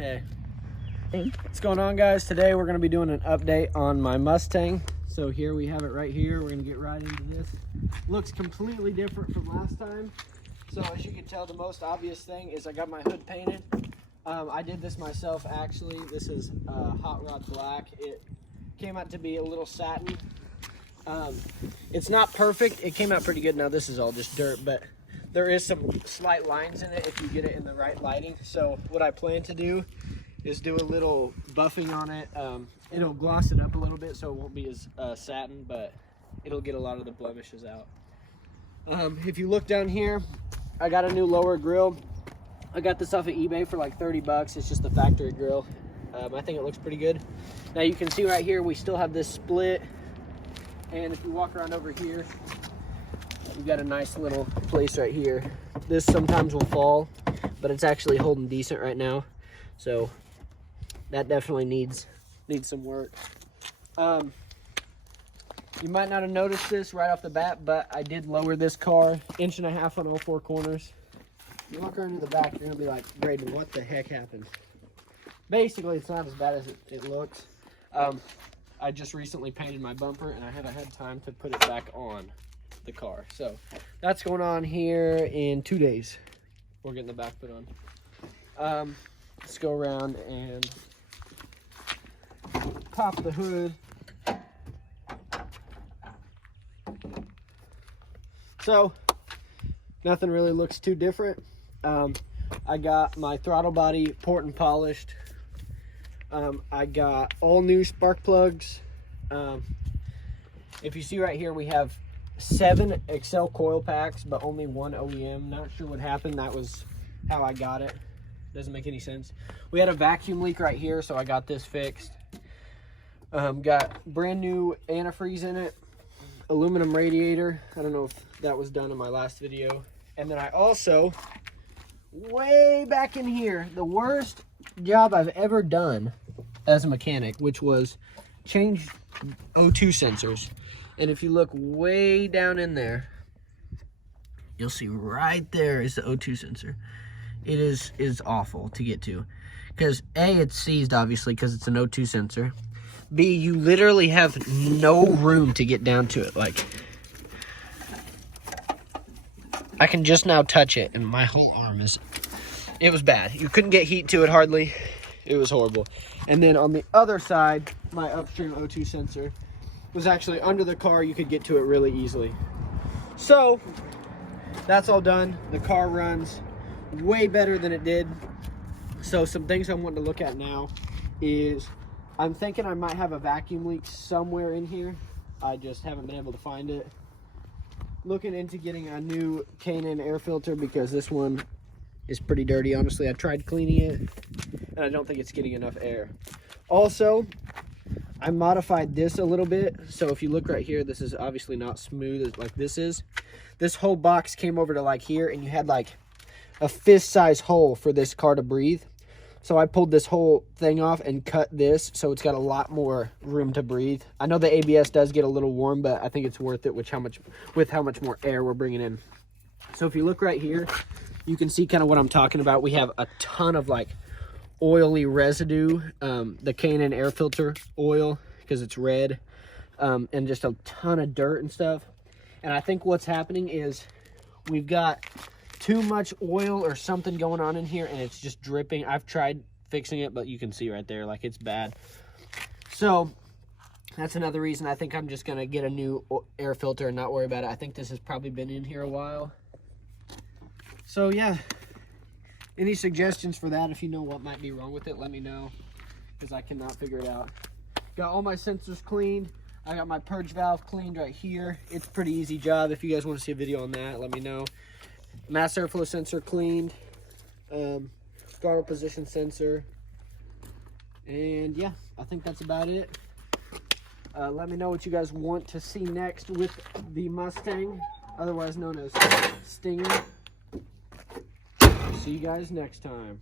Hey. What's going on, guys? Today we're going to be doing an update on my Mustang. So here we have it right here. We're going to get right into this. Looks completely different from last time. So as you can tell, the most obvious thing is I got my hood painted. I did this myself, actually. This is Hot Rod Black. It came out to be a little satin. It's not perfect. It came out pretty good. Now this is all just dirt, but there is some slight lines in it if you get it in the right lighting. So what I plan to do is do a little buffing on it. It'll gloss it up a little bit so it won't be as satin, but it'll get a lot of the blemishes out. If you look down here, I got a new lower grill. I got this off of eBay for like 30 bucks. It's just a factory grill. I think it looks pretty good. Now you can see right here, we still have this split. And if you walk around over here, we've got a nice little place right here. This sometimes will fall, but it's actually holding decent right now. So that definitely needs some work. You might not have noticed this right off the bat, but I did lower this car 1.5 inches on all four corners. You walk around to the back, you're gonna be like, Braden, what the heck happened? Basically, it's not as bad as it looks. I just recently painted my bumper and I haven't had time to put it back on the car. So that's going on here in 2 days. We're getting the back put on. Let's go around and pop the hood. So nothing really looks too different. I got my throttle body port and polished. I got all new spark plugs. If you see right here, we have 7 Excel coil packs, but only 1 OEM. Not sure what happened. That was how I got it. Doesn't make any sense. We had a vacuum leak right here, so I got this fixed. Got brand new antifreeze in it. Aluminum radiator. I don't know if that was done in my last video. And then I also, way back in here, the worst job I've ever done as a mechanic, which was change O2 sensors. And if you look way down in there, you'll see right there is the O2 sensor. It is awful to get to, because A, it's seized obviously because it's an O2 sensor. B, you literally have no room to get down to it. Like, I can just now touch it and my whole arm is, it was bad. You couldn't get heat to it hardly. It was horrible. And then on the other side, my upstream O2 sensor was actually under the car. You could get to it really easily. So that's all done. The car runs way better than it did. So some things I'm wanting to look at now is, I'm thinking I might have a vacuum leak somewhere in here. I just haven't been able to find it. Looking into getting a new K&N air filter because this one is pretty dirty. Honestly, I tried cleaning it and I don't think it's getting enough air. Also, I modified this a little bit. So if you look right here, this is obviously not smooth like this is. This whole box came over to like here, and you had like a fist-size hole for this car to breathe. So I pulled this whole thing off and cut this, so it's got a lot more room to breathe. I know the ABS does get a little warm, but I think it's worth it with how much more air we're bringing in. So if you look right here, you can see kind of what I'm talking about. We have a ton of like oily residue, the K&N air filter oil, because it's red, and just a ton of dirt and stuff. And I think what's happening is we've got too much oil or something going on in here, and it's just dripping. I've tried fixing it, but you can see right there, like, it's bad. So that's another reason I think I'm just gonna get a new air filter and not worry about it. I think this has probably been in here a while. So yeah, any suggestions for that? If you know what might be wrong with it, let me know, because I cannot figure it out. Got all my sensors cleaned. I got my purge valve cleaned right here. It's a pretty easy job. If you guys want to see a video on that, let me know. Mass airflow sensor cleaned, throttle position sensor, and yeah, I think that's about it. Let me know what you guys want to see next with the Mustang, otherwise known as Stinger. See you guys next time.